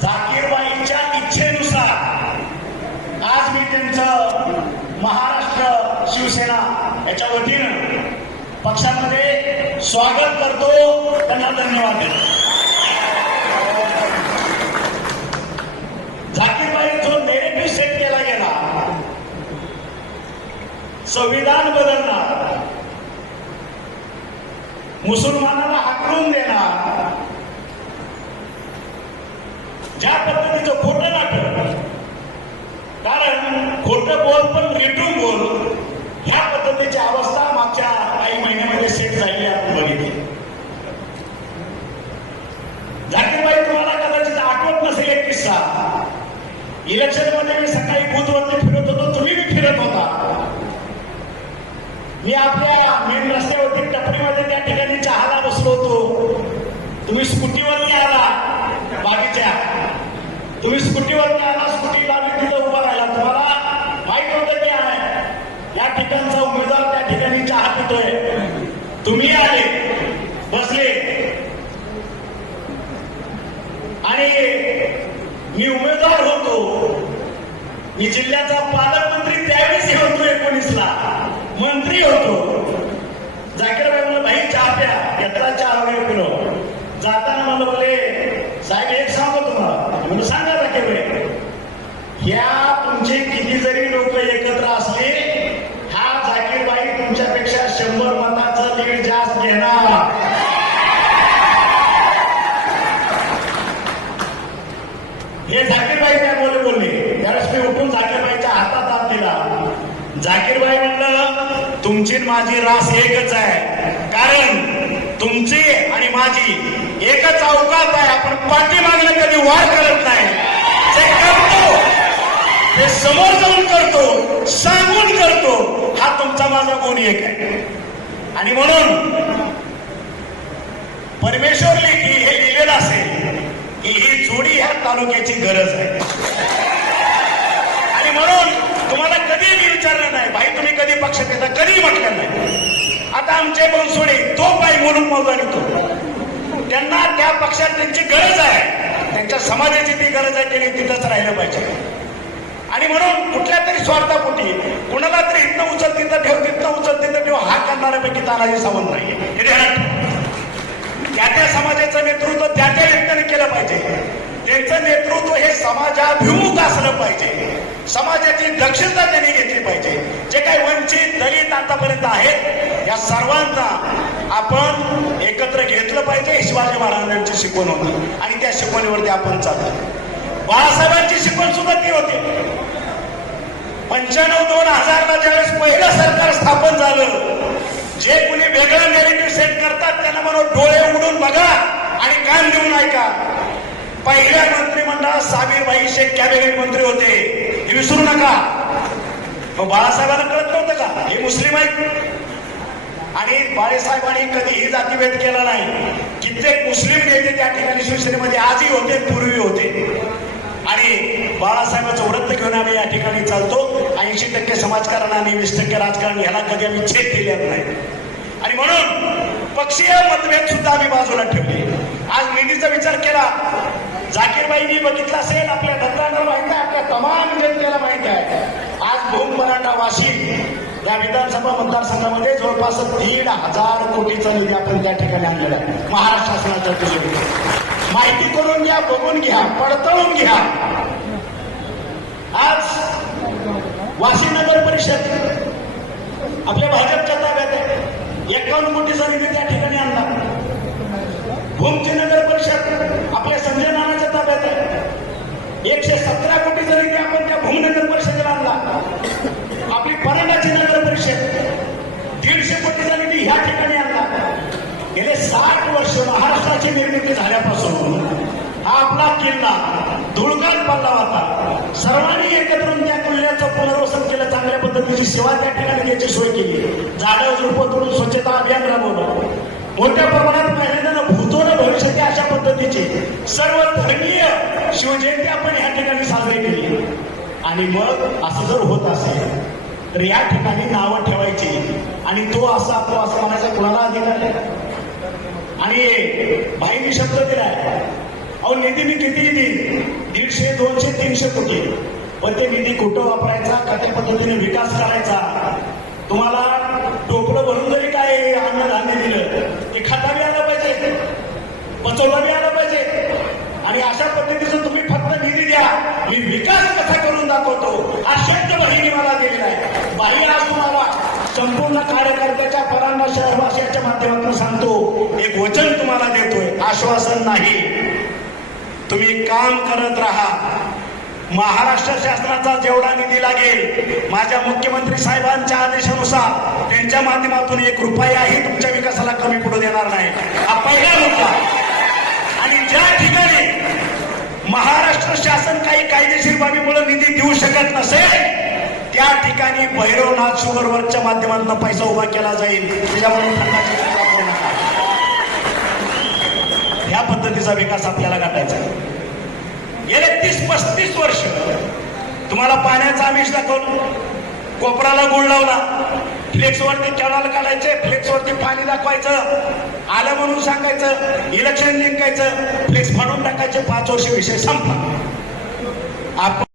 झाकीरबाईंच्या इच्छेनुसार आज मी त्यांचं महाराष्ट्र शिवसेना याच्या वतीनं पक्षामध्ये स्वागत करतो. त्यांना धन्यवाद देतो. झाकीरबाई जो नेहमी सेट केला गेला संविधान बदलणार मुसलमानाला हाकलून देणार ज्या पद्धतीचं खोटं नाटक कारण खोटं बोल पण रेटून बोल ह्या पद्धतीची अवस्था मागच्या काही महिन्यामध्ये सेट झालेली आपण बघितली झाकीरबाई तुम्हाला कदाचित आठवत नसेल एक किस्सा इलेक्शनमध्ये मी सकाळी बूथवरती फिरत होतो तुम्ही बी फिरत होता मी आपल्या मेन रस्त्यावरती टपरीमध्ये त्या ठिकाणी चहाला बसलो होतो. तुम्ही स्कूटीवरती आला बागीच्या. तुम्ही स्कूटीवरती आला स्कूटी लावली तिथं उभा राहिला. तुम्हाला माहीत होतं की आहे या ठिकाणचा उमेदवार त्या ठिकाणी चहा पितोय. तुम्ही आले बसले. आणि मी उमेदवार होतो. मी जिल्ह्याचा पालकमंत्री त्यावेळेस होतो एकोणीसला. मंत्री होतो. जाकीरबाई म्हणलं भाई चहा प्या. घेतला चहा वगैरे पिलो जाताना मला बोले साहेब एक सांगतो तुम्हाला. म्हणून सांगा जाकीरबाई या तुमचे किती जरी लोक एकत्र असले हा जाकीरबाई तुमच्यापेक्षा शंभर मताचं लीड जास्त घेणार हे झाकीरबाई त्यामुळे बोलले त्यावेळेस मी उठून झाकीरबाईच्या हातात हात दिला झाकीरबाई म्हणलं तुमची आणि माझी रास एकच आहे. कारण तुमची आणि माझी एकच अवकात आहे. आपण पाठीमागलं कधी वार करत नाही. जे करतो ते समोर जाऊन करतो सांगून करतो हा तुमचा माझा गुण एक आहे. आणि म्हणून परमेश्वर लेखी हे लिहिलेलं असेल की ही जोडी ह्या तालुक्याची गरज आहे. आणि म्हणून तुम्हाला कधी मी विचारलं नाही भाई तुम्ही कधी पक्षात येता कधी म्हटलं नाही आता आमचे बनसोडे तो पाय म्हणून मौदानी तो. त्यांना त्या पक्षात त्यांची गरज आहे. त्यांच्या समाजाची ती गरज आहे त्यांनी तिथंच राहिलं पाहिजे. आणि म्हणून कुठल्या तरी स्वार्थापोटी कुणाला तरी इथनं उचल तिथं ठेव तिथनं उचल तिथं ठेव हा करणाऱ्यापैकी तानाजी सावंत नाही त्या त्या समाजाचं नेतृत्व त्या त्या व्यक्तीने केलं पाहिजे. त्यांचं नेतृत्व हे समाजाभिमुख असलं पाहिजे. समाजाची दक्षता त्यांनी घेतली पाहिजे. काही वंचित दलित आतापर्यंत आहेत या सर्वांचा आपण एकत्र घेतलं पाहिजे शिवाजी महाराजांची शिकवण होती. आणि त्या शिकवणीवरती आपण चालतो बाळासाहेबांची शिकवण सुद्धा ती होती. पंच्याण्णव दोन हजारला ज्यावेळेस पहिलं सरकार स्थापन झालं जे कुणी वेगळं नेरेटिव्ह सेट करतात त्यांना म्हणून डोळे उघडून बघा आणि कान देऊन ऐका. पहिल्या मंत्रिमंडळात सामीरबाई शेख कॅबिनेट मंत्री होते. हे विसरू नका. मग बाळासाहेबांना कळत नव्हतं का? हे मुस्लिम आहेत. आणि बाळासाहेबांनी कधीही जातीभेद केला नाही. कित्येक मुस्लिम नेते त्या ठिकाणी शिवसेनेमध्ये आजही होते पूर्वी होते. आणि बाळासाहेबांचं व्रत घेऊन आम्ही या ठिकाणी चालतो. ऐंशी टक्के समाजकारण आणि वीस टक्के राजकारण ह्याला कधी आम्ही छेद दिलेला नाही. आणि म्हणून पक्षीय मतभेद सुद्धा आम्ही बाजूला ठेवले. आज निधीचा विचार केला. जाकीरबाईंनी बघितलं असेल आपल्या दत्तांना माहिती आहे आपल्या तमाम जनतेला माहिती आहे. दोन मराठा वाशी या विधानसभा मतदारसंघामध्ये जवळपास दीड हजार कोटीचा निधी आपण त्या ठिकाणी आणलेला आहे. महाराष्ट्र शासनाच्या दृष्टीने. माहिती करून घ्या बघून घ्या पडताळून घ्या. आज वाशिम नगर परिषद आपल्या भाजपच्या ताब्यात आहे. एकावन्न कोटीचा निधी त्या ठिकाणी आणला. भूमची नगर परिषद आपल्या संजय नानाच्या ताब्यात आहे. एकशे सतरा कोटीचा निधी आपण त्या भूमनगर परिषदेला आणला. वर्ष महाराष्ट्राची निर्मिती झाल्यापासून हा आपला किल्ला धुळकात पडला होता. सर्वांनी एकत्र त्या किल्ल्याचं पुनर्वसन केलं चांगल्या पद्धतीची सेवा त्या ठिकाणी घ्यायची सोय केली. झाडं झुडपं तोडून स्वच्छता अभियान राबवलं. मोठ्या प्रमाणात पहिल्यांदा भूतोन भविष्याच्या अशा पद्धतीचे सर्व धर्मीय शिवजयंती आपण या ठिकाणी साजरी केली. आणि मग असं जर होत असेल तर या ठिकाणी नावं ठेवायची. आणि तो असा तो असं म्हणायचा कुणाला अधिकार आहे? आणि भाईने शब्द दिलाय अहो निधी मी किती देईन दीडशे दोनशे तीनशे कोटी पण ते निधी कुठं वापरायचा कशा पद्धतीने विकास करायचा? तुम्हाला टोपलं भरून जरी काय अन्नधान्य दिलं ते खाता बी आलं पाहिजे. पचवलं बी आलं संपूर्ण कार्यकर्त्याच्या परांना शहरवासियाच्या माध्यमातून सांगतो एक वचन तुम्हाला देतोय आश्वासन नाही. तुम्ही काम करत राहा. महाराष्ट्र शासनाचा जेवढा निधी लागेल माझ्या मुख्यमंत्री साहेबांच्या आदेशानुसार त्यांच्या माध्यमातून एक रुपयाही तुमच्या विकासाला कमी पडू देणार नाही. हा पहिला मुद्दा. आणि ज्या ठिकाणी महाराष्ट्र शासन काही कायदेशीर बाबीमुळे निधी देऊ शकत नसेल त्या ठिकाणी भैरवनाथ शुगरवरच्या माध्यमातून पैसा उभा केला जाईल. त्याच्यामुळे ह्या पद्धतीचा विकास आपल्याला गाठायचा गेले तीस पस्तीस वर्ष तुम्हाला पाण्याचा आमिष दाखवलं कोपराला गुळ लावला. फ्लेक्सवरती केळाला काढायचे फ्लेक्सवरती पाणी दाखवायचं. आलं म्हणून सांगायचं इलेक्शन जिंकायचं फ्लेक्स फाडून टाकायचे पाच वर्ष विषय संपला. आपण